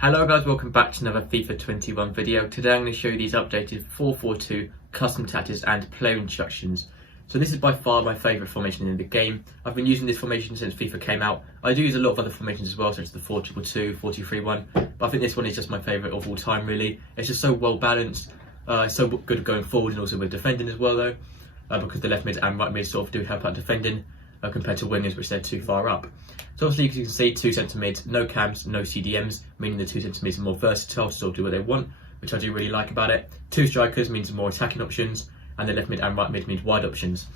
Hello guys, welcome back to another FIFA 21 video. Today I'm going to show you these updated 4-4-2 custom tactics and player instructions. So this is by far my favourite formation in the game. I've been using this formation since FIFA came out. I do use a lot of other formations as well, such as the 4-2-2, 4-2-3-1, but I think this one is just my favourite of all time really. It's just so well balanced, it's so good going forward and also with defending as well though, because the left mid and right mid sort of do help out defending compared to wingers which they're too far up. So obviously, as you can see, two centre mids, no cams, no CDMs, meaning the two centre mids are more versatile to sort of do what they want, which I do really like about it. Two strikers means more attacking options, and the left mid and right mid means wide options.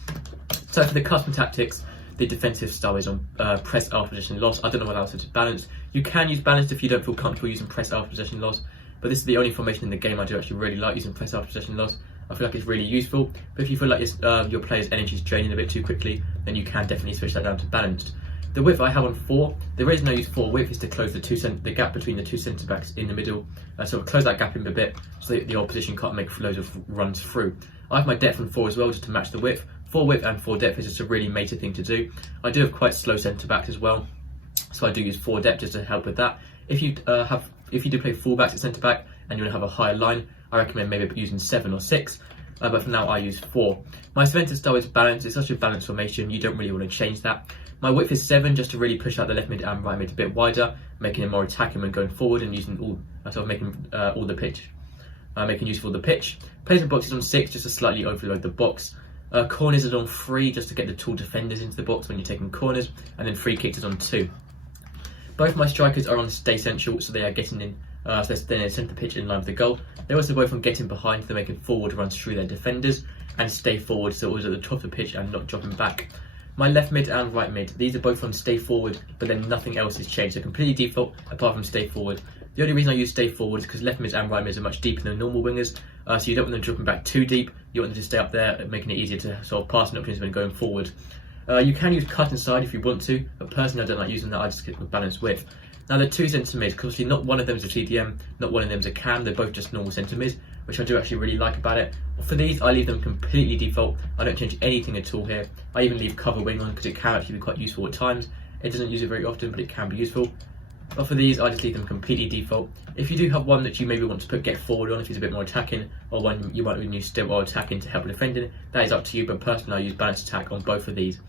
So for the custom tactics, the defensive style is on press after possession loss. I don't know what else is balanced. You can use balanced if you don't feel comfortable using press after possession loss, but this is the only formation in the game I do actually really like using press after possession loss. I feel like it's really useful, but if you feel like your player's energy is draining a bit too quickly, then you can definitely switch that down to balanced. The width I have on 4, the reason I use 4 width is to close the gap between the two centre backs in the middle, so close that gap in a bit so that the opposition can't make loads of runs through. I have my depth on 4 as well, just to match the width. 4 width and 4 depth is just a really major thing to do. I do have quite slow centre backs as well, so I do use 4 depth just to help with that. If you do play fullbacks at centre back and you want to have a higher line, I recommend maybe using 7 or 6. But for now I use 4. My defensive style is balanced. It's such a balanced formation, you don't really want to change that. My width is 7 just to really push out the left mid and right mid a bit wider, making it more attacking when going forward and using making all the pitch, making use of all the pitch. Placement box is on 6 just to slightly overload the box. Corners is on 3 just to get the tall defenders into the box when you're taking corners, and then free kicks is on 2. Both my strikers are on stay central, so they are getting in. So they're staying in the centre pitch in line with the goal. They're also both on getting behind, so they're making forward runs through their defenders, and stay forward, so always at the top of the pitch and not dropping back. My left mid and right mid, these are both on stay forward, but then nothing else is changed. They're completely default apart from stay forward. The only reason I use stay forward is because left mids and right mids are much deeper than normal wingers, so you don't want them dropping back too deep. You want them to stay up there, making it easier to sort of passing options when going forward. You can use cut inside if you want to, but personally I don't like using that. I just get with balanced width. Now the two centre mids, because obviously not one of them is a CDM, not one of them is a cam, they're both just normal centre mids, which I do actually really like about it. For these, I leave them completely default. I don't change anything at all here. I even leave cover wing on because it can actually be quite useful at times. It doesn't use it very often, but it can be useful. But for these, I just leave them completely default. If you do have one that you maybe want to get forward on, if he's a bit more attacking, or one you might use still or attacking to help defending, that is up to you, but personally I use balanced attack on both of these.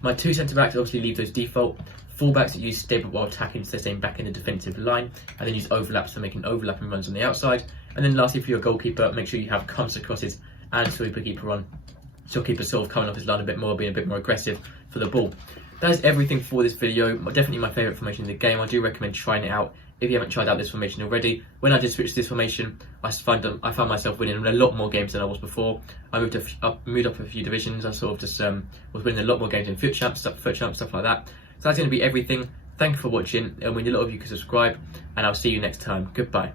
My two centre backs obviously leave those default. Fullbacks that use stable while attacking, so they're staying back in the defensive line, and then use overlaps for making overlapping runs on the outside. And then lastly, for your goalkeeper, make sure you have counter crosses and sweeper keeper on. So keeper sort of coming off his line a bit more, being a bit more aggressive for the ball. That is everything for this video. Definitely my favourite formation in the game. I do recommend trying it out if you haven't tried out this formation already. When I did switch to this formation, I found myself winning a lot more games than I was before. I moved up a few divisions. I sort of just was winning a lot more games in foot champs, stuff like that. So that's going to be everything. Thank you for watching, and a lot of you can subscribe, and I'll see you next time. Goodbye.